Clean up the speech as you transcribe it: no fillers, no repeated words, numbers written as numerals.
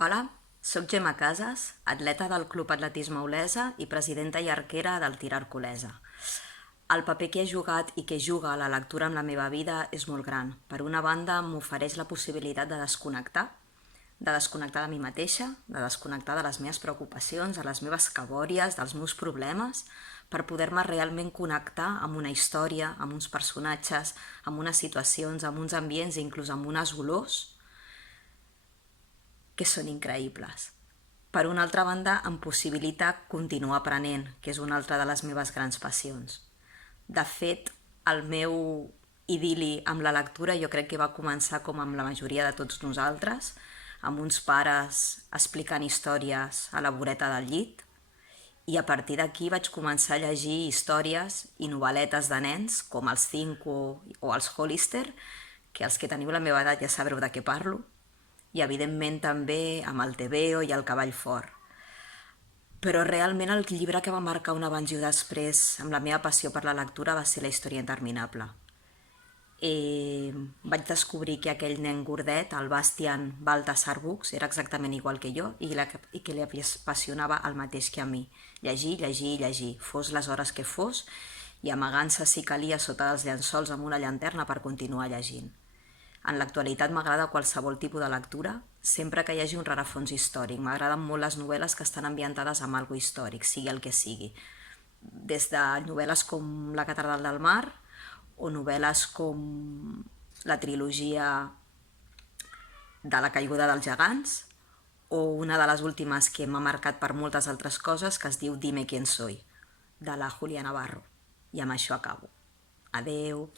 Hola, soc Gemma Casas, atleta del Club Atletisme Olesa i presidenta i arquera del Tir Herculesa. El paper que he jugat i que juga la lectura en la meva vida és molt gran. Per una banda, m'ofereix la possibilitat de desconnectar de mi mateixa, de desconnectar de les meves preocupacions, de les meves cabòries, dels meus problemes, per poder-me realment connectar amb una història, amb uns personatges, amb unes situacions, amb uns ambients i inclús amb unes olors que són increïbles. Per una altra banda, em possibilita continuar aprenent, que és una altra de les meves grans passions. De fet, el meu idili amb la lectura jo crec que va començar com amb la majoria de tots nosaltres, amb uns pares explicant històries a la voreta del llit, i a partir d'aquí vaig començar a llegir històries i novel·letes de nens, com els Cinco o els Hollister, que els que teniu la meva edat ja sabreu de què parlo, i evidentment també amb el TVO i el Cavall Fort. Però realment el llibre que va marcar un abans i un després amb la meva passió per la lectura va ser La història interminable. Vaig descobrir que aquell nen gordet, el Bastian Baltasar Bux, era exactament igual que jo i que li apassionava el mateix que a mi. Llegir, llegir i llegir, fos les hores que fos, i amagant-se si calia sota dels llençols amb una llanterna per continuar llegint. En l'actualitat m'agrada qualsevol tipus de lectura, sempre que hi hagi un rerefons històric. M'agraden molt les novel·les que estan ambientades amb algo històric, sigui el que sigui. Des de novel·les com La catedral del mar, o novel·les com la trilogia de la caiguda dels gegants, o una de les últimes que m'ha marcat per moltes altres coses, que es diu Dime quién soy, de la Julia Navarro. I amb això acabo. Adeu!